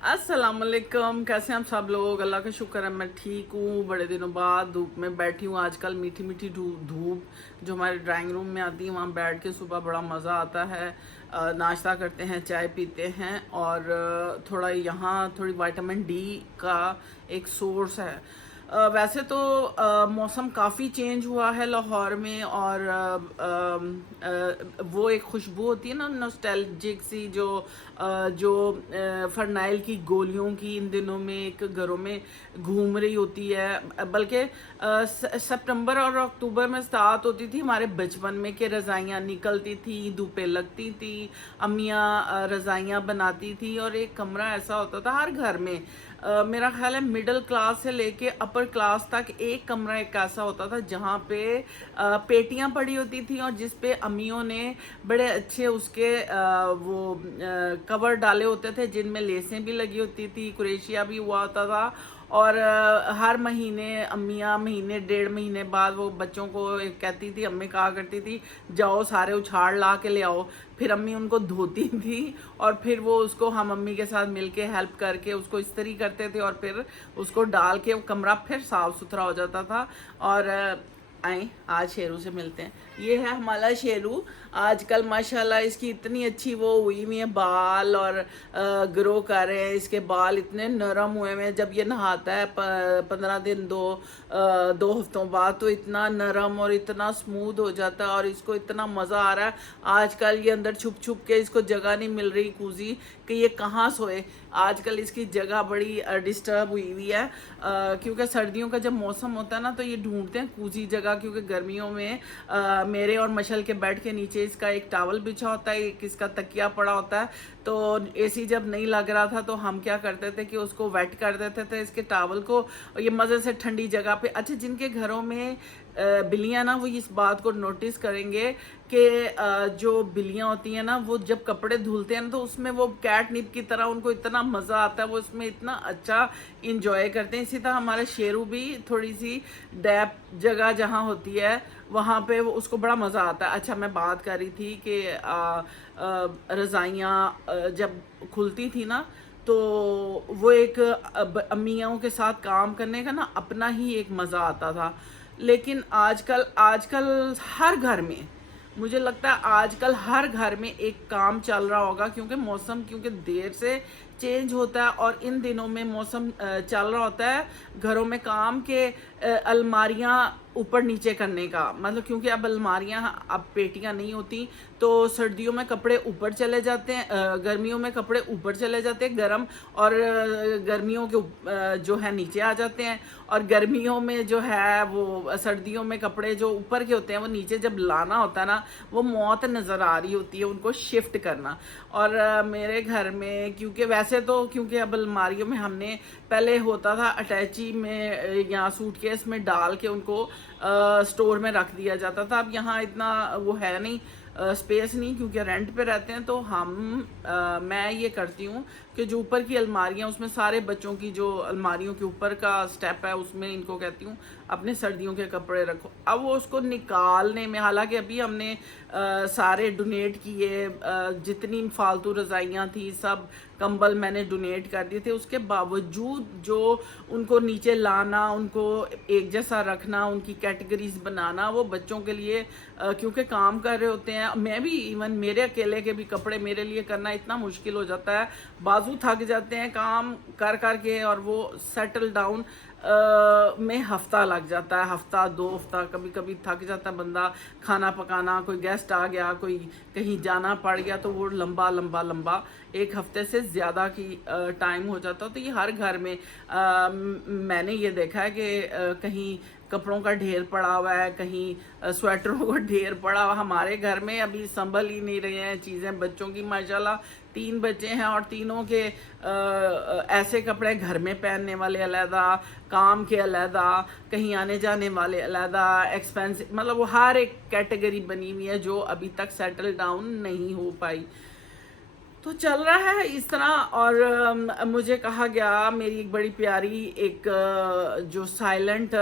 अस्सलामुअलैकुम। कैसे हैं आप सब लोग? अल्लाह का शुक्र है मैं ठीक हूँ। बड़े दिनों बाद धूप में बैठी हूँ। आजकल मीठी मीठी धूप जो हमारे ड्राइंग रूम में आती है, वहाँ बैठ के सुबह बड़ा मज़ा आता है। नाश्ता करते हैं, चाय पीते हैं और थोड़ा यहाँ थोड़ी विटामिन डी का एक सोर्स है। वैसे तो मौसम काफ़ी चेंज हुआ है लाहौर में और वो एक खुशबू होती है ना, नॉस्टैल्जिक सी, जो फरनाइल की गोलियों की इन दिनों में एक घरों में घूम रही होती है। बल्कि सितंबर और अक्टूबर में स्टार्ट होती थी हमारे बचपन में कि रज़ाइयाँ निकलती थी, धूपें लगती थी, अम्मियाँ रज़ाइयाँ बनाती थी और एक कमरा ऐसा होता था हर घर में। मेरा ख्याल है मिडिल क्लास से लेके अपर क्लास तक एक कमरा एक ऐसा होता था जहाँ पे पेटियां पड़ी होती थी और जिस पे अम्मियों ने बड़े अच्छे उसके वो कवर डाले होते थे, जिनमें लेसें भी लगी होती थी, कुरेशिया भी हुआ होता था। और हर महीने अम्मियाँ महीने डेढ़ महीने बाद वो बच्चों को कहती थी, अम्मी कहा करती थी जाओ सारे उछाड़ ला के ले आओ। फिर अम्मी उनको धोती थी और फिर वो उसको हम अम्मी के साथ मिलके हेल्प करके उसको इस्त्री करते थे और फिर उसको डाल के वो कमरा फिर साफ सुथरा हो जाता था। और आए आज शेरू से मिलते हैं। ये है हमारा शेरू। आजकल माशाल्लाह इसकी इतनी अच्छी वो हुई हुई है, बाल और ग्रो कर रहे हैं। इसके बाल इतने नरम हुए हुए हैं, जब ये नहाता है 15 दिन 2 हफ्तों बाद तो इतना नरम और इतना स्मूथ हो जाता है और इसको इतना मज़ा आ रहा है। आजकल ये अंदर छुप छुप के, इसको जगह नहीं मिल रही कूजी कि ये कहाँ सोए। आजकल इसकी जगह बड़ी डिस्टर्ब हुई हुई है क्योंकि सर्दियों का जब मौसम होता है ना तो ये ढूंढते हैं कूजी जगह, क्योंकि गर्मियों में मेरे और मशल के बेड के नीचे इसका एक टावल बिछा होता है, एक इसका तकिया पड़ा होता है। तो एसी जब नहीं लग रहा था तो हम क्या करते थे कि उसको वेट कर देते थे इसके टावल को, और ये मज़े से ठंडी जगह पे। अच्छा, जिनके घरों में बिल्लियाँ ना, वो इस बात को नोटिस करेंगे कि जो बिल्लियाँ होती हैं ना, वो जब कपड़े धुलते हैं ना तो उसमें वो कैट निप की तरह उनको इतना मज़ा आता है, वो इसमें इतना अच्छा इंजॉय करते हैं। इसी तरह हमारे शेरू भी थोड़ी सी डैप जगह जहाँ होती है वहाँ पे वो उसको बड़ा मज़ा आता है। अच्छा, मैं बात कर रही थी कि रज़ाइयाँ जब खुलती थी ना तो वो एक अम्मियों के साथ काम करने का ना अपना ही एक मज़ा आता था। लेकिन आजकल आजकल हर घर में, मुझे लगता है आजकल हर घर में एक काम चल रहा होगा, क्योंकि मौसम क्योंकि देर से चेंज होता है और इन दिनों में मौसम चल रहा होता है घरों में काम के अलमारियां ऊपर नीचे करने का, मतलब क्योंकि अब अलमारियां, अब पेटियां नहीं होती तो सर्दियों में कपड़े ऊपर चले जाते हैं, गर्मियों में कपड़े ऊपर चले जाते हैं गर्म, और गर्मियों के जो है नीचे आ जाते हैं। और गर्मियों में जो है वो, सर्दियों में कपड़े जो ऊपर के होते हैं वो नीचे जब लाना होता है ना, वो मौत नज़र आ रही होती है उनको शिफ्ट करना। और मेरे घर में क्योंकि वैसे तो क्योंकि अब अलमारियों में हमने, पहले होता था अटैची में या सूटकेस में डाल के उनको स्टोर में रख दिया जाता था। अब यहाँ इतना वो है नहीं, स्पेस नहीं, क्योंकि रेंट पे रहते हैं। तो मैं ये करती हूँ कि जो ऊपर की अलमारियाँ, उसमें सारे बच्चों की जो अलमारियों के ऊपर का स्टेप है उसमें इनको कहती हूँ अपने सर्दियों के कपड़े रखो। अब वो उसको निकालने में, हालांकि अभी हमने सारे डोनेट किए, जितनी फालतू रज़ाइयाँ थी सब कंबल मैंने डोनेट कर दिए थे, उसके बावजूद जो उनको नीचे लाना, उनको एक जैसा रखना, उनकी कैटेगरीज बनाना, वो बच्चों के लिए क्योंकि काम कर रहे होते हैं। मैं भी, इवन मेरे अकेले के भी कपड़े मेरे लिए करना इतना मुश्किल हो जाता है, बाजू थक जाते हैं काम कर कर के, और वो सेटल डाउन में हफ्ता लग जाता है, हफ्ता 2 हफ्ता, कभी कभी थक जाता है बंदा। खाना पकाना, कोई गेस्ट आ गया, कोई कहीं जाना पड़ गया, तो वो लंबा लंबा लंबा 1 हफ्ते से ज़्यादा की टाइम हो जाता है। तो ये हर घर में मैंने ये देखा है कि कहीं कपड़ों का ढेर पड़ा हुआ है, कहीं स्वेटरों का ढेर पड़ा हुआ। हमारे घर में अभी संभल ही नहीं रहे हैं चीज़ें बच्चों की। माशाल्लाह 3 बच्चे हैं और तीनों के ऐसे कपड़े घर में पहनने वाले अलहदा, काम के अलहदा, कहीं आने जाने वाले अलहदा, एक्सपेंसिव, मतलब वो हर एक कैटेगरी बनी हुई है जो अभी तक सेटल डाउन नहीं हो पाई। तो चल रहा है इस तरह। और मुझे कहा गया, मेरी एक बड़ी प्यारी एक जो साइलेंट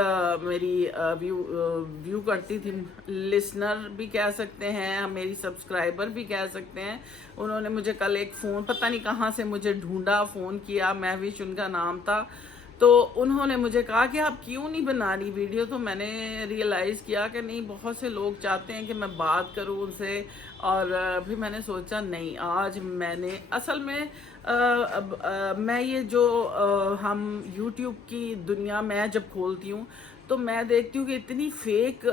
मेरी व्यू करती थी, लिसनर भी कह सकते हैं, मेरी सब्सक्राइबर भी कह सकते हैं, उन्होंने मुझे कल एक फ़ोन, पता नहीं कहाँ से मुझे ढूंढा, फ़ोन किया, महविश उनका नाम था। तो उन्होंने मुझे कहा कि आप क्यों नहीं बना रही वीडियो। तो मैंने रियलाइज़ किया कि नहीं, बहुत से लोग चाहते हैं कि मैं बात करूं उनसे। और फिर मैंने सोचा नहीं, आज मैंने असल में मैं ये जो हम YouTube की दुनिया में जब खोलती हूँ तो मैं देखती हूँ कि इतनी फेक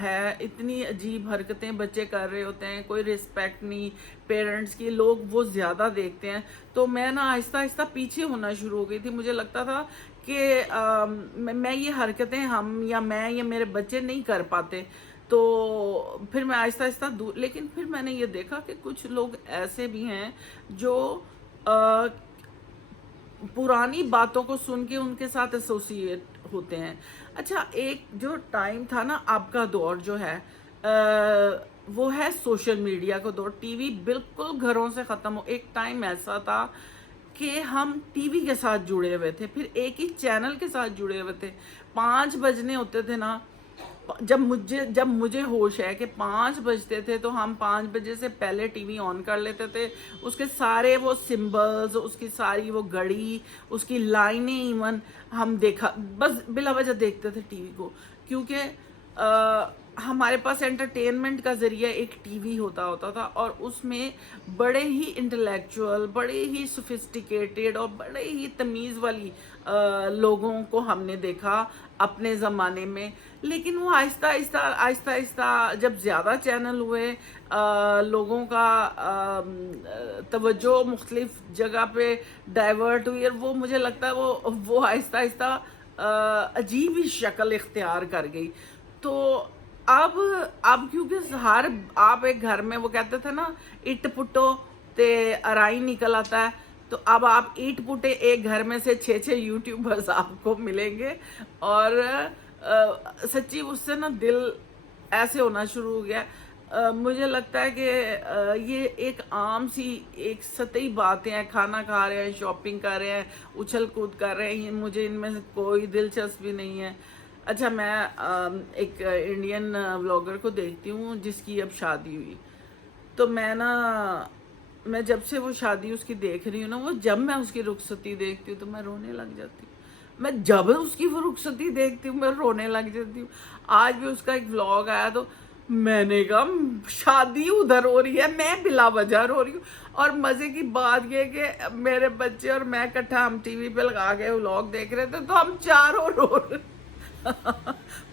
है, इतनी अजीब हरकतें बच्चे कर रहे होते हैं, कोई रिस्पेक्ट नहीं पेरेंट्स की, लोग वो ज़्यादा देखते हैं। तो मैं ना आहिस्ता आहिस्ता पीछे होना शुरू हो गई थी। मुझे लगता था कि मैं ये हरकतें हम या मैं या मेरे बच्चे नहीं कर पाते। तो फिर मैं आहिस्ता आहिस्ता दूर, लेकिन फिर मैंने ये देखा कि कुछ लोग ऐसे भी हैं जो अ, पुरानी बातों को सुन के उनके साथ एसोसिएट होते हैं। अच्छा, एक जो टाइम था ना, आपका दौर जो है वो है सोशल मीडिया का दौर। टीवी बिल्कुल घरों से ख़त्म हो, एक टाइम ऐसा था कि हम टीवी के साथ जुड़े हुए थे, फिर एक ही चैनल के साथ जुड़े हुए थे। 5 बजने होते थे ना, जब मुझे होश है कि 5 बजते थे तो हम 5 बजे से पहले टीवी ऑन कर लेते थे। उसके सारे वो सिंबल्स, उसकी सारी वो घड़ी, उसकी लाइनें, इवन हम देखा, बस बिला वजह देखते थे टीवी को, क्योंकि हमारे पास एंटरटेनमेंट का ज़रिया एक टीवी होता था। और उसमें बड़े ही इंटेलेक्चुअल, बड़े ही सोफिस्टिकेटेड और बड़े ही तमीज़ वाली लोगों को हमने देखा अपने ज़माने में। लेकिन वो आहिस्ता आहिस्ता आहिस्ता आहिस्ता जब ज़्यादा चैनल हुए, लोगों का तवज्जो मुख्तलिफ जगह पे डाइवर्ट हुई, और वो मुझे लगता है वो आहिस्ता आहिस्ता अजीब ही शक्ल इख्तियार कर गई। तो अब क्योंकि हर आप एक घर में, वो कहते थे ना, इट पुट्टो ते अराई निकल आता है। तो अब आप ईट पुटे एक घर में से 6-6 यूट्यूबर्स आपको मिलेंगे। और सच्ची उससे ना दिल ऐसे होना शुरू हो गया। मुझे लगता है कि ये एक आम सी एक सतही बातें हैं, खाना खा रहे हैं, शॉपिंग कर रहे हैं, उछल कूद कर रहे हैं, मुझे इनमें से कोई दिलचस्पी नहीं है। अच्छा, मैं एक इंडियन व्लॉगर को देखती हूँ जिसकी अब शादी हुई। तो मैं जब से वो शादी उसकी देख रही हूँ ना, वो जब मैं उसकी रुखसती देखती हूँ तो मैं रोने लग जाती हूँ। मैं जब उसकी वो रुखसती देखती हूँ मैं रोने लग जाती हूँ। आज भी उसका एक व्लॉग आया तो मैंने कहा, शादी उधर हो रही है, मैं बिला वजह रो रही हूँ। और मजे की बात ये कि मेरे बच्चे और मैं इकट्ठा हम टीवी पे लगा के व्लॉग देख रहे थे तो हम चारों रो रहे।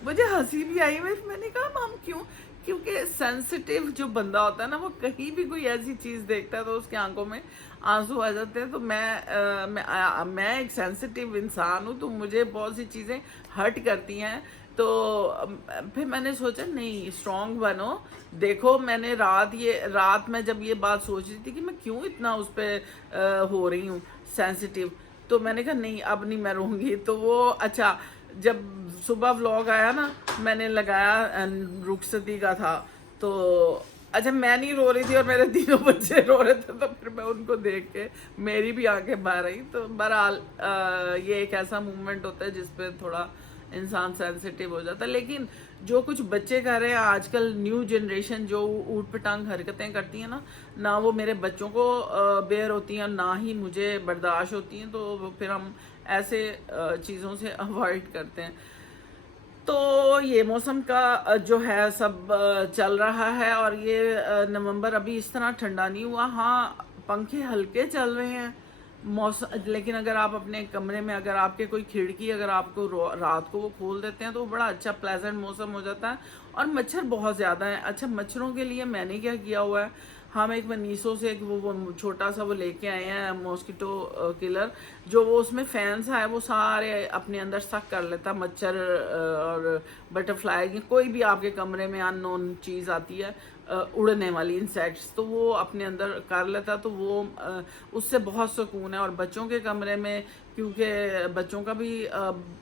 मुझे हंसी भी आई। मैंने कहा हम क्यों, क्योंकि सेंसिटिव जो बंदा होता है ना, वो कहीं भी कोई ऐसी चीज़ देखता है तो उसकी आंखों में आंसू आ जाते हैं। तो मैं एक सेंसिटिव इंसान हूँ, तो मुझे बहुत सी चीज़ें हर्ट करती हैं। तो फिर मैंने सोचा नहीं, स्ट्रांग बनो। देखो, मैंने रात में जब ये बात सोच रही थी कि मैं क्यों इतना उस पर हो रही हूँ सेंसिटिव, तो मैंने कहा नहीं, अब नहीं मैं रहूँगी। तो वो अच्छा, जब सुबह व्लॉग आया ना, मैंने लगाया, रुखसती का था। तो अच्छा, मैं नहीं रो रही थी और मेरे तीनों बच्चे रो रहे थे, तो फिर मैं उनको देख के मेरी भी आंखें बाहर आई। तो बहरहाल ये एक ऐसा मूवमेंट होता है जिसपे थोड़ा इंसान सेंसिटिव हो जाता है। लेकिन जो कुछ बच्चे कर रहे हैं आजकल, न्यू जनरेशन जो ऊट पटांग हरकतें करती है ना वो मेरे बच्चों को बेयर होती हैं, ना ही मुझे बर्दाश्त होती हैं। तो फिर हम ऐसे चीज़ों से अवॉइड करते हैं। तो ये मौसम का जो है सब चल रहा है। और ये नवंबर अभी इस तरह ठंडा नहीं हुआ। हाँ, पंखे हल्के चल रहे हैं मौसम, लेकिन अगर आप अपने कमरे में, अगर आपके कोई खिड़की, अगर आपको रात को वो खोल देते हैं तो वो बड़ा अच्छा प्लेजेंट मौसम हो जाता है। और मच्छर बहुत ज़्यादा है। अच्छा, मच्छरों के लिए मैंने क्या किया हुआ है, हम एक मनीसो से एक वो छोटा सा वो लेके आए हैं मॉस्किटो किलर, जो वो उसमें फैंस है, वो सारे अपने अंदर सक कर लेता मच्छर और बटरफ्लाई, कोई भी आपके कमरे में अननोन चीज़ आती है उड़ने वाली इंसेक्ट्स, तो वो अपने अंदर कर लेता, तो वो उससे बहुत सुकून है। और बच्चों के कमरे में, क्योंकि बच्चों का भी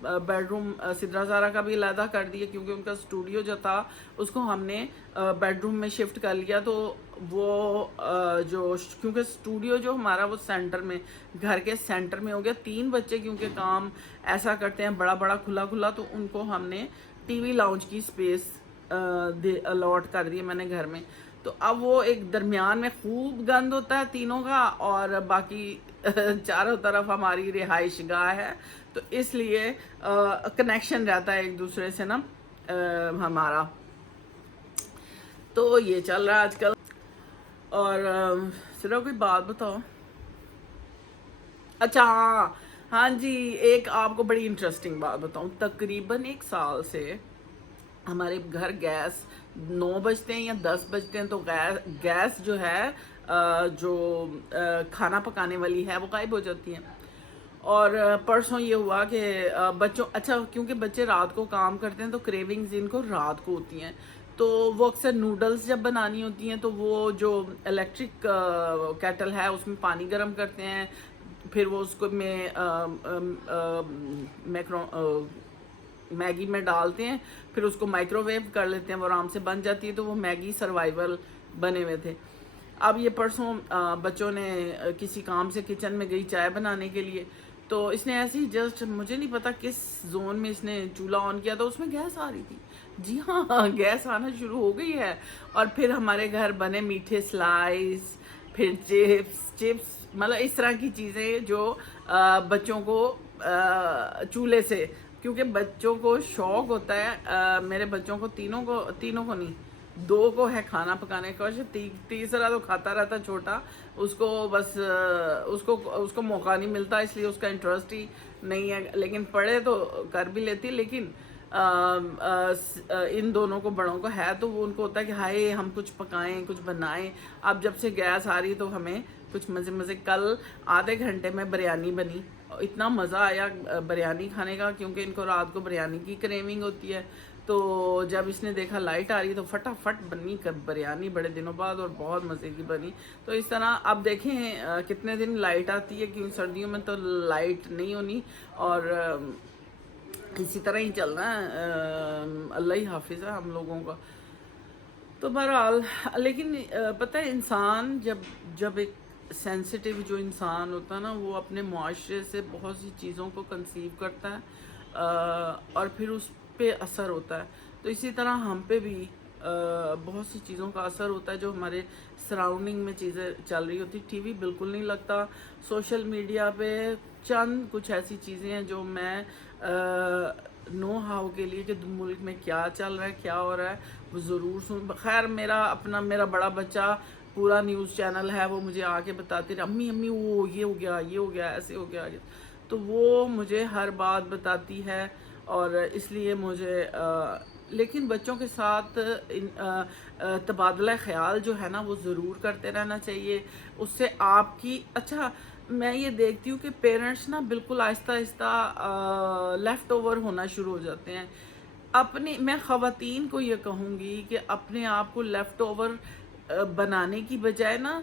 बेडरूम सिद्रा ज़ारा का भी अलहदा कर दिया, क्योंकि उनका स्टूडियो जो था उसको हमने बेडरूम में शिफ्ट कर लिया। तो वो जो, क्योंकि स्टूडियो जो हमारा वो सेंटर में, घर के सेंटर में हो गया। 3 बच्चे क्योंकि काम ऐसा करते हैं बड़ा बड़ा खुला खुला, तो उनको हमने टीवी लाउंज की स्पेस अलॉट कर दी मैंने घर में। तो अब वो एक दरमियान में खूब गंद होता है तीनों का, और बाकी चारों तरफ हमारी रिहाइश गाह है, तो इसलिए कनेक्शन रहता है एक दूसरे से ना हमारा। तो ये चल रहा है आजकल। और सिर्फ कोई बात बताओ। अच्छा हाँ, हाँ जी, एक आपको बड़ी इंटरेस्टिंग बात बताऊं। तकरीबन 1 साल से हमारे घर गैस 9 बजते हैं या 10 बजते हैं तो गैस जो है जो खाना पकाने वाली है वो गायब हो जाती है। और परसों ये हुआ कि बच्चों, अच्छा क्योंकि बच्चे रात को काम करते हैं तो क्रेविंग्स इनको रात को होती हैं, तो वो अक्सर नूडल्स जब बनानी होती हैं तो वो जो इलेक्ट्रिक केटल है उसमें पानी गर्म करते हैं, फिर वो उसको में मैगी में डालते हैं, फिर उसको माइक्रोवेव कर लेते हैं, वो आराम से बन जाती है। तो वो मैगी सर्वाइवल बने हुए थे। अब ये परसों बच्चों ने किसी काम से किचन में गई चाय बनाने के लिए, तो इसने ऐसे ही जस्ट, मुझे नहीं पता किस जोन में इसने चूल्हा ऑन किया, तो उसमें गैस आ रही थी। जी हाँ, गैस आना शुरू हो गई है। और फिर हमारे घर बने मीठे स्लाइस, फिर चिप्स, मतलब इस तरह की चीज़ें जो बच्चों को चूल्हे से, क्योंकि बच्चों को शौक होता है, मेरे बच्चों को तीनों को नहीं, 2 को है खाना पकाने का, तीसरा तो खाता रहता छोटा, उसको बस उसको मौका नहीं मिलता, इसलिए उसका इंटरेस्ट ही नहीं है। लेकिन पढ़े तो कर भी लेती, लेकिन इन दोनों को, बड़ों को है, तो वो उनको होता है कि हाय हम कुछ पकाएं, कुछ बनाएं। अब जब से गैस आ रही तो हमें कुछ मज़े कल आधे घंटे में बिरयानी बनी, इतना मज़ा आया बिरयानी खाने का, क्योंकि इनको रात को बिरयानी की क्रेविंग होती है। तो जब इसने देखा लाइट आ रही तो फटाफट बनी बिरयानी बड़े दिनों बाद, और बहुत मज़े की बनी। तो इस तरह अब देखें कितने दिन लाइट आती है, क्योंकि सर्दियों में तो लाइट नहीं होनी, और इसी तरह ही चल रहा है। अल्लाह ही हाफिज़ है हम लोगों का। तो बहरहाल, लेकिन पता है इंसान जब एक सेंसिटिव जो इंसान होता है ना, वो अपने मुआशरे से बहुत सी चीज़ों को कंसीव करता है और फिर उस पे असर होता है। तो इसी तरह हम पे भी बहुत सी चीज़ों का असर होता है जो हमारे सराउंडिंग में चीज़ें चल रही होती। टीवी बिल्कुल नहीं लगता। सोशल मीडिया पे चंद कुछ ऐसी चीज़ें हैं जो मैं नो हाउ के लिए कि मुल्क में क्या चल रहा है, क्या हो रहा है, वो ज़रूर सुन। खैर मेरा बड़ा बच्चा पूरा न्यूज़ चैनल है, वो मुझे आके बताते रहे, अम्मी अम्मी वो ये हो गया, ऐसे हो गया। तो वो मुझे हर बात बताती है, और इसलिए मुझे लेकिन बच्चों के साथ तबादला ख्याल जो है ना वो ज़रूर करते रहना चाहिए। उससे आपकी, अच्छा मैं ये देखती हूँ कि पेरेंट्स ना बिल्कुल आहिस्ता आहिस्ता लेफ़्ट ओवर होना शुरू हो जाते हैं। मैं ख़वातीन को ये कहूँगी कि अपने आप को लेफ़्ट ओवर बनाने की बजाय ना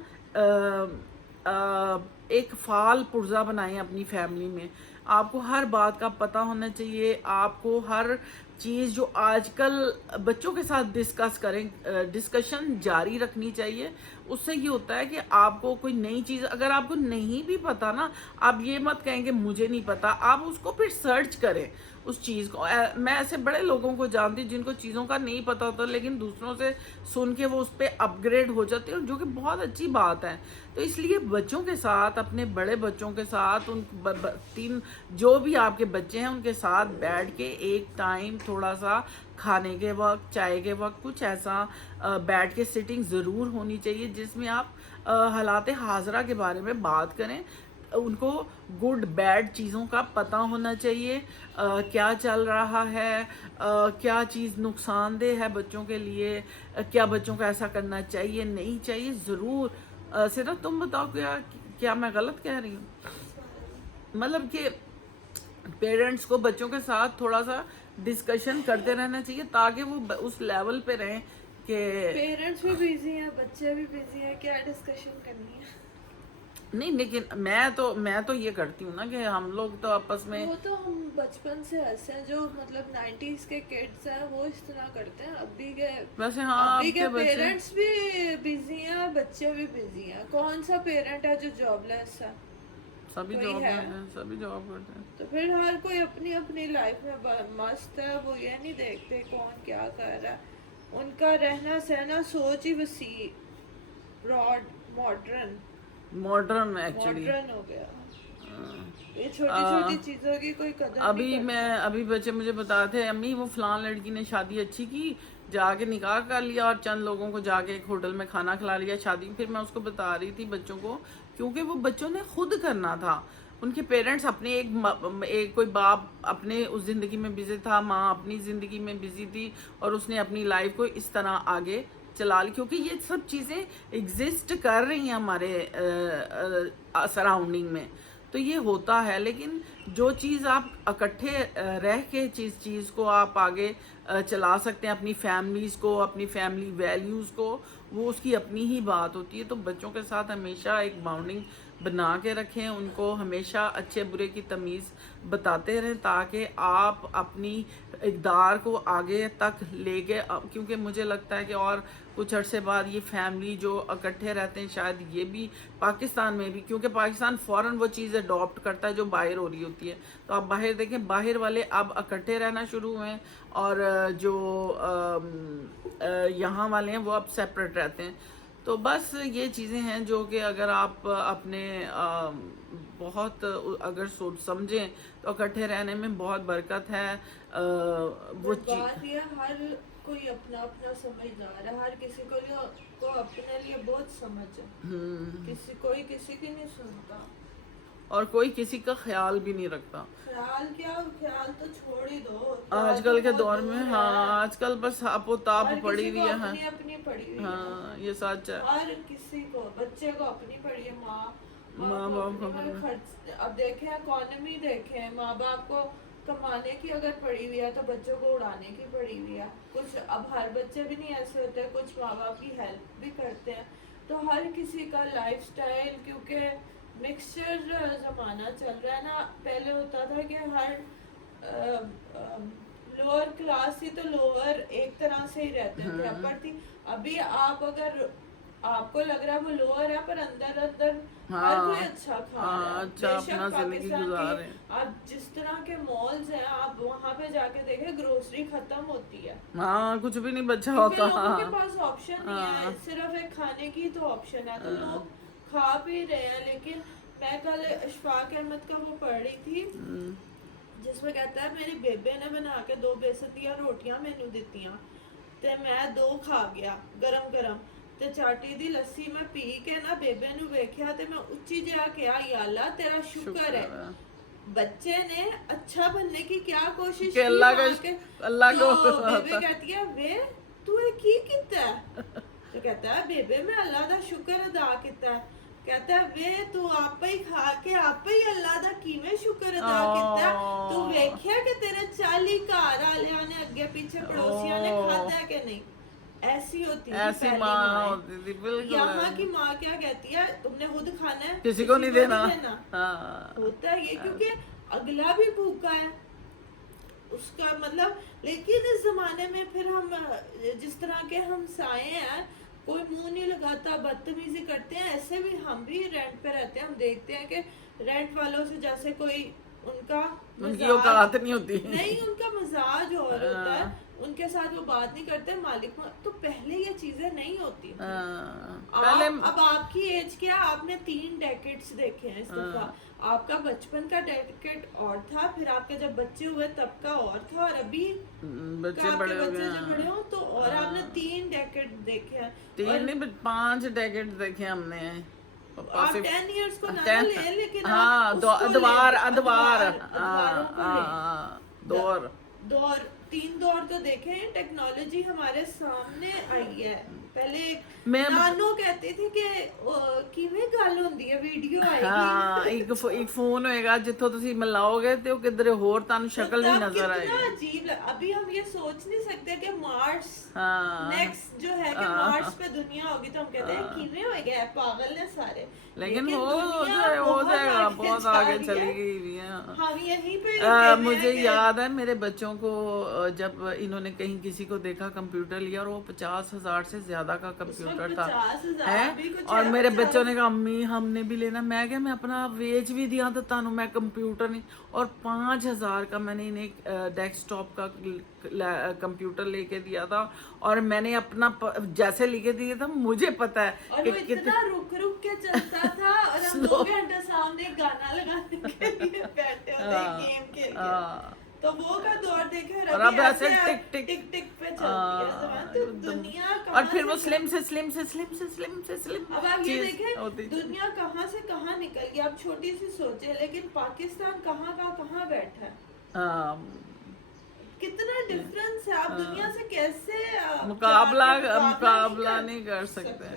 एक फाल पुर्जा बनाएं अपनी फैमिली में। आपको हर बात का पता होना चाहिए, आपको हर चीज़ जो आजकल बच्चों के साथ डिस्कशन जारी रखनी चाहिए। उससे ये होता है कि आपको कोई नई चीज़ अगर आपको नहीं भी पता ना, आप ये मत कहें कि मुझे नहीं पता, आप उसको फिर सर्च करें उस चीज़ को। मैं ऐसे बड़े लोगों को जानती हूँ जिनको चीज़ों का नहीं पता होता, लेकिन दूसरों से सुन के वो उस पर अपग्रेड हो जाते हैं, जो कि बहुत अच्छी बात है। तो इसलिए बच्चों के साथ, अपने बड़े बच्चों के साथ, उन 3 जो भी आपके बच्चे हैं उनके साथ बैठ के एक टाइम थोड़ा सा खाने के वक्त, चाय के वक्त, कुछ ऐसा बैठ के सिटिंग ज़रूर होनी चाहिए जिसमें आप हालात हाज़रा के बारे में बात करें। उनको गुड बैड चीज़ों का पता होना चाहिए, क्या चल रहा है, क्या चीज़ नुकसानदेह है बच्चों के लिए, क्या बच्चों को ऐसा करना चाहिए, नहीं चाहिए, ज़रूर। सिर्फ तुम बताओ क्या मैं गलत कह रही हूँ? मतलब कि पेरेंट्स को बच्चों के साथ थोड़ा सा डिस्कशन करते रहना चाहिए ताकि वो उस लेवल पे रहें कि पेरेंट्स भी बिजी हैं, बच्चे भी बिजी हैं, क्या डिस्कशन करनी है। नहीं, लेकिन मैं तो ये करती हूँ ना कि हम लोग तो आपस में, वो तो हम बचपन से ऐसे हैं, जो मतलब 90s के किड्स हैं वो इस तरह करते हैं। वैसे हाँ अभी के आपके बच्चे पेरेंट्स भी बिजी हैं और बच्चे भी बिजी हैं। कौन सा पेरेंट है जो जॉबलेस है? सभी कोई जॉब है? करते हैं, सभी जॉब करते हैं। तो फिर हर कोई अपनी अपनी लाइफ में मस्त है, वो ये नहीं देखते कौन क्या कर रहा है। उनका रहना सहना सोच ही वसी, broad, modern modern actually. Modern हो गया। ये छोटी छोटी चीजों की कोई कदर नहीं करता। अभी बच्चे मुझे बताते हैं, अम्मी वो फलान लड़की ने शादी अच्छी की, जाके निकाह कर लिया और चंद लोगों को जाके एक होटल में खाना खिला लिया शादी। फिर मैं उसको बता रही थी बच्चों को, क्योंकि वो बच्चों ने खुद करना था। उनके पेरेंट्स अपने एक कोई बाप अपने उस ज़िंदगी में बिजी था, माँ अपनी ज़िंदगी में बिजी थी, और उसने अपनी लाइफ को इस तरह आगे चला ली, क्योंकि ये सब चीज़ें एग्जिस्ट कर रही हैं हमारे सराउंडिंग में। तो ये होता है, लेकिन जो चीज़ आप इकट्ठे रह के चीज़ को आप आगे चला सकते हैं, अपनी फैमिलीज़ को, अपनी फैमिली वैल्यूज़ को, वो उसकी अपनी ही बात होती है। तो बच्चों के साथ हमेशा एक बाउंडिंग बना के रखें, उनको हमेशा अच्छे बुरे की तमीज़ बताते रहें, ताकि आप अपनी इक़्तिदार को आगे तक लेके, क्योंकि मुझे लगता है कि और कुछ अरसे बाद ये फैमिली जो इकट्ठे रहते हैं, शायद ये भी पाकिस्तान में भी, क्योंकि पाकिस्तान फ़ौरन वो चीज़ अडॉप्ट करता है जो बाहर हो रही होती है। तो आप बाहर देखें, बाहर वाले अब इकट्ठे रहना शुरू हुए हैं, और जो यहाँ वाले हैं वो अब सेपरेट रहते हैं। तो बस ये चीज़ें हैं जो कि अगर आप अपने बहुत अगर सोच समझें तो इकट्ठे रहने में बहुत बरकत है। वो चीज़ बात ये, हर कोई अपना अपना समझदार है, हर किसी को अपने लिए बहुत समझ है। कोई किसी की नहीं सुनता, और कोई किसी का ख्याल भी नहीं रखता। ख्याल क्या, ख्याल तो छोड़ ही दो आजकल के बहुत दौर में। दूर हाँ, है। आजकल बस आपो ताप हर पड़ी किसी हुई को है। अपनी अपनी पड़ी हुई है। हाँ, ये सच है। हर किसी को, बच्चे को अपनी पड़ी है, माँ माँ को बाप अपनी, का खर्च। अब देखें इकोनॉमी देखें, माँ बाप को कमाने की अगर पड़ी हुई है तो बच्चों को उड़ाने की पड़ी हुई है। कुछ अब हर बच्चे भी नहीं ऐसे होते, कुछ माँ बाप की हेल्प भी करते हैं। तो हर किसी का लाइफस्टाइल, क्योंकि मिक्सचर ज़माना चल रहा है ना। पहले होता था कि हर लोअर क्लास ही तो लोअर एक तरह से ही रहते थे, अपर थी। अभी आप अगर आपको लग रहा है वो लोअर है, पर अंदर अंदर हर कोई हाँ, अच्छा खा रहा हाँ, है। अच्छा बेशक अपना जिंदगी पाकिस्तान गुजार के रहे हैं। आप जिस तरह के मॉल्स हैं, आप वहाँ पे जाके देखें, ग्रोसरी खत्म होती है, हाँ, कुछ भी नहीं बचा क्योंकि होता। लोगों के हाँ, पास ऑप्शन नहीं है। हाँ, सिर्फ एक खाने की तो ऑप्शन है, तो लोग खा भी रहे हैं। लेकिन मैं कल अशफाक अहमद का वो पढ़ रही थी, जिसमें कहता है मेरी बेबे ने बना के 2 बेसन दियां रोटियां मैनू दित्तियां, ते मैं 2 खा गया गरम गरम, ते चाटी दी लस्सी मैं पी के ना बेबे नू वेख्या, ते मैं उच्ची जिहा कहा, या अल्लाह तेरा शुक्र है। बच्चे ने अच्छा बनने की क्या कोशिश कि की अल्लाह माँ के, अल्लाह तो को बेबे कहती है वे तू ये की कीता है? तो कहता है बेबे मैं अल्लाह दा शुक्र अदा किता है। कहता है वे तू आपे ही खा के आपे ही अल्लाह दा किवें शुक्र अदा किता है? तू वेख्या कि तेरे 40 घर वालियां ने अगे पीछे पड़ोसियों ने खादा है कि नहीं? ऐसी होती थी ऐसी पहली माँ माँ। होती थी, बिल्कुल। यहाँ की माँ क्या कहती है, तुमने खुद खाना है, किसी को नहीं देना। हाँ, होता है ये, क्योंकि अगला भी भूखा है उसका मतलब। लेकिन इस जमाने में फिर हम जिस तरह के हम साए हैं, कोई मुंह नहीं लगाता, बदतमीजी करते हैं। ऐसे भी हम भी रेंट पे रहते हैं, हम देखते हैं कि रेंट वालों से जैसे कोई उनकी औकात नहीं होती। नहीं, उनका मजाज और होता है, उनके साथ वो बात नहीं करते मालिक। तो पहले ये चीजें नहीं होती थी। पहले अब आपकी एज क्या, आपने 3 डेकेड्स देखे हैं इस दफा। आपका बचपन का डेकेड और था, फिर आपके जब बच्चे हुए तब का और था, और अभी बच्चे आपके बड़े हो बच्चे गए जब बड़े हो तो और आपने 3 डेकेड देखे हैं। 3 नहीं 5 डेकेड देखे हमने। आप 10 इयर्स को ना ले, लेकिन हाँ, आप उसको अदवार ले, अदवार अदवारों को ले। दौर दौर तीन दौर तो देखें, टेक्नोलॉजी हमारे सामने आई है। पहले मैं- नानो कहते थे कि किवें गल होंदी है, वीडियो आएगी। हाँ, एक फोन होएगा जिथों ਤੁਸੀਂ ਮਿਲਾਓਗੇ ਤੇ ਉਹ ਕਿਧਰੇ ਹੋਰ ਤੁਹਾਨੂੰ ਸ਼ਕਲ तो भी तब नजर कितना आएगी। अजीब अभी हम ये सोच नहीं सकते कि मार्स हाँ नेक्स्ट जो है कि मार्स पे दुनिया होगी तो हम कहते हैं किवें हो गया, पागल ने सारे। लेकिन दुनिया हो बहुत जाएगा, आगे बहुत जा आगे रही चली है। गई हुई है। हम यहीं पे रुके हुए मुझे हैं कि- याद है मेरे बच्चों को जब इन्होंने कहीं किसी को देखा कंप्यूटर लिया और वो 50,000 से ज्यादा का कंप्यूटर था 50,000 भी कुछ और है, मेरे 50,000 बच्चों ने कहा अम्मी हमने भी लेना। मैं क्या, मैं अपना वेच भी दिया तो तानू मैं कंप्यूटर नहीं, और 5,000 का मैंने इन्हें डेस्कटॉप का कंप्यूटर लेके दिया था। और मैंने अपना जैसे लेके दिया था, मुझे पता है और वो इतना रुक रुक के चलता था और हम 2 घंटे सामने गाना लगाने के लिए बैठे होते हैं गेम के लिए। तो वो का दौर देखे और अब ऐसे टिक टिक टिक टिक पे चलती है ज़बान। तो दुनिया और कहाँ फिर वो से स्लिम से स्लिम से स्लिम से स्लिम से स्लिम अब आप ये चीज होती देखें दुनिया कहाँ से कहाँ निकल गई। आप छोटी सी सोचे, लेकिन पाकिस्तान कहाँ का कहाँ बैठा है, कितना डिफरेंस है। आप दुनिया से कैसे मुकाबला मुकाबला नहीं कर सकते।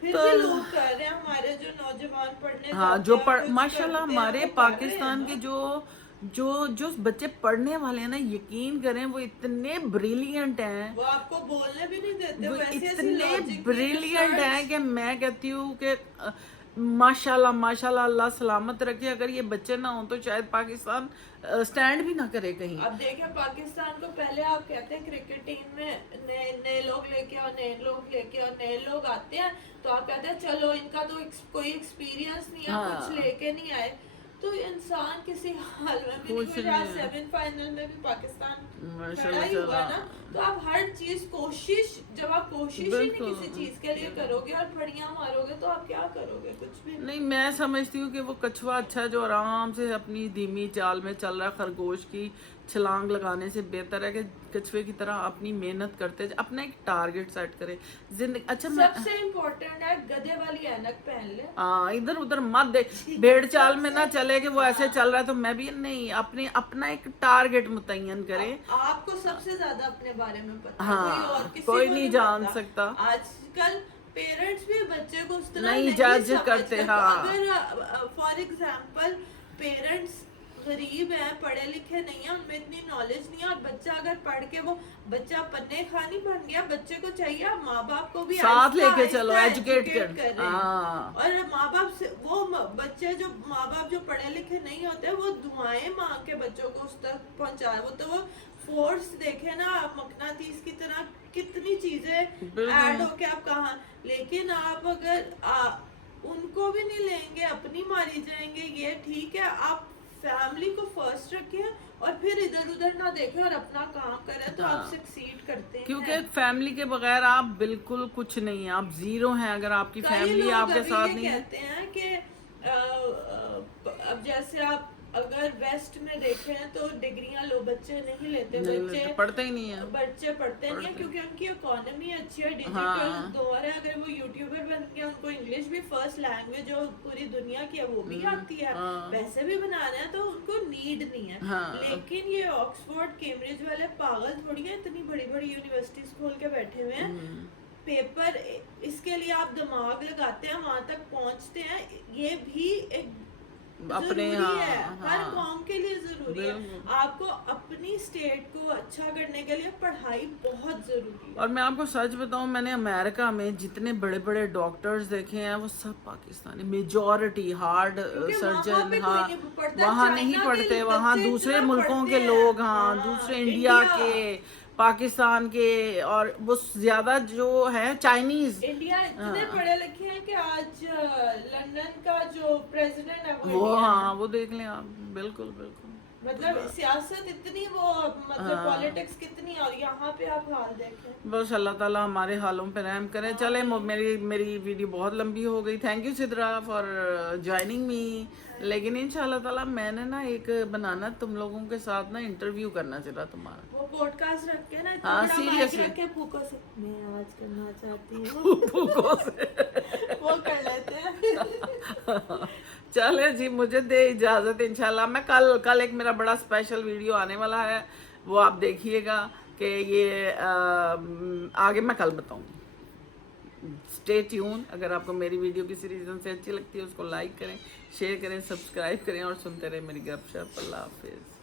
फिर भी लोग कर रहे हैं, हमारे जो नौजवान पढ़ने हाँ, जाते जो हैं, पढ़ कुछ माशाल्लाह करते हैं, हमारे वो कर रहे हैं पाकिस्तान ना। के जो बच्चे पढ़ने वाले हैं ना, यकीन करें वो इतने ब्रिलियंट हैं, वो आपको बोलने भी नहीं देते, वो वो ऐसे ऐसे इतने logic ब्रिलियंट research- हैं कि मैं कहती हूँ कि माशाल्लाह माशाल्लाह, अल्लाह सलामत रखे। अगर ये बच्चे ना हो तो शायद पाकिस्तान स्टैंड भी ना करे कहीं। अब देखें पाकिस्तान को, पहले आप कहते हैं क्रिकेट टीम में नए लोग लेके और नए लोग लेके और नए लोग आते हैं, तो आप कहते हैं चलो इनका तो कोई एक्सपीरियंस नहीं है, हाँ। कुछ लेके नहीं आए। तो इंसान किसी हाल में भी कुछ नहीं, नहीं आज है। सेमीफाइनल में भी पाकिस्तान माशाल्लाह खड़ा ही हुआ चला। ना। तो आप हर चीज कोशिश, जब आप कोशिश ही नहीं बिल्कुल। किसी चीज के लिए करोगे और फड़ियां मारोगे तो आप क्या करोगे, कुछ भी नहीं, मैं समझती हूँ कि वो कछुआ अच्छा है जो आराम से अपनी धीमी चाल में चल रहा है। खरगोश की छलांग लगाने से बेहतर है कि कछुए की तरह अपनी मेहनत करते जाए, अपना एक टारगेट सेट करे जिंदगी। अच्छा, मैं सबसे इम्पोर्टेंट है गधे वाली ऐनक पहन ले। हाँ, इधर उधर मत देख, भेड़ चाल में ना चले कि वो ऐसे चल रहा है तो मैं भी नहीं, अपना एक टारगेट मुतय्यन करे। आपको सबसे ज्यादा अपने बारे में पता है, हाँ, कोई और किसी कोई को नहीं पता। जान सकता। आजकल पेरेंट्स भी बच्चे को उस तरह नहीं नहीं जज समझते। करते। तो हाँ, अगर फॉर एग्जांपल पेरेंट्स गरीब हैं, पढ़े लिखे नहीं है, उनमें इतनी नॉलेज नहीं है, और बच्चा अगर पढ़ के वो बच्चा पन्ने खानी बन गया, बच्चे को चाहिए माँ बाप को भी साथ आहिस्ता लेके आहिस्ता चलो, एजुकेट कर। रहे हैं। हाँ, और माँ बाप से वो बच्चे जो माँ बाप जो पढ़े लिखे नहीं होते, वो दुआएं मांग के बच्चों को उस तक पहुंचाए। वो तो वो फोर्स देखे ना आप, मकनातीस की तरह कितनी चीजें ऐड होके आप कहाँ। लेकिन आप अगर उनको भी नहीं लेंगे, अपनी मारी जाएंगे, ये ठीक है। आप फैमिली को फर्स्ट रखें और फिर इधर उधर ना देखें और अपना काम करें, तो आप सक्सीड करते हैं। क्योंकि फैमिली के बगैर आप बिल्कुल कुछ नहीं है, आप जीरो हैं अगर आपकी कई फैमिली लोग आपके अभी साथ ये नहीं है। कहते हैं कि अब जैसे आप अगर वेस्ट में देखें तो डिग्रियां लो बच्चे नहीं लेते, बच्चे पढ़ते ही नहीं है। बच्चे पढ़ते नहीं है क्योंकि उनकी इकोनॉमी अच्छी है, डिजिटल हाँ। दौर है। अगर वो यूट्यूबर बन गए, उनको इंग्लिश भी फर्स्ट लैंग्वेज जो पूरी दुनिया की है वो भी आती है, हाँ। वैसे भी बना रहे हैं, तो उनको नीड नहीं है। हाँ। लेकिन ये ऑक्सफोर्ड कैम्ब्रिज वाले पागल थोड़ी है, इतनी बड़ी बड़ी यूनिवर्सिटीज खोल के बैठे हुए हैं। पेपर इसके लिए आप दिमाग लगाते हैं, वहां तक पहुंचते हैं, ये भी एक अपने जरूरी है, हर हाँ, कौम के लिए जरूरी है। बिल्कुल। आपको अपनी स्टेट को अच्छा करने के लिए पढ़ाई बहुत जरूरी है। और मैं आपको सच बताऊं, मैंने अमेरिका में जितने बड़े बड़े डॉक्टर्स देखे हैं वो सब पाकिस्तानी, मेजॉरिटी हार्ट क्योंकि वहाँ सर्जन। पे कोई हाँ, नहीं पढ़ता, वहाँ चाइना नहीं के पढ़ते, वहाँ बच्चे दूसरे इतना मुल्कों पढ़ते के हैं। लोग, हाँ, हाँ, दूसरे इंडिया इंडिया। के, पाकिस्तान के, और वो ज्यादा जो है चाइनीज। इंडिया इतने पढ़े लिखे हैं कि आज लंदन का जो प्रेसिडेंट है वो इंडियन हाँ, है। वो देख लें आप, बिल्कुल बिल्कुल। मतलब सियासत इतनी, वो मतलब पॉलिटिक्स कितनी, और यहाँ पे आप हाल देखें। बस अल्लाह ताला हमारे हालों पे रहम करे। चले, मेरी वीडियो बहुत लंबी हो गई। Thank you Sidra for joining me. लेकिन इंशाल्लाह ताला मैंने ना एक बनाना तुम लोगों के साथ ना इंटरव्यू करना चला तुम्हारा। वो पॉडकास्ट रख के ना, इतना हाँ, बड़ा माइक seriously। रख के फूको से मैं आज करना चाहती हूँ वो कर लेते हैं। चले जी, मुझे दे इजाजत। इंशाल्लाह मैं कल एक मेरा बड़ा स्पेशल वीडियो आने वाला है, वो आप देखिएगा कि ये आगे मैं कल बताऊंगी। Stay tune. अगर आपको मेरी वीडियो किसी रीज़न से अच्छी लगती है उसको लाइक करें, शेयर करें, सब्सक्राइब करें और सुनते रहें मेरी गपशप। अल्लाह हाफिज़।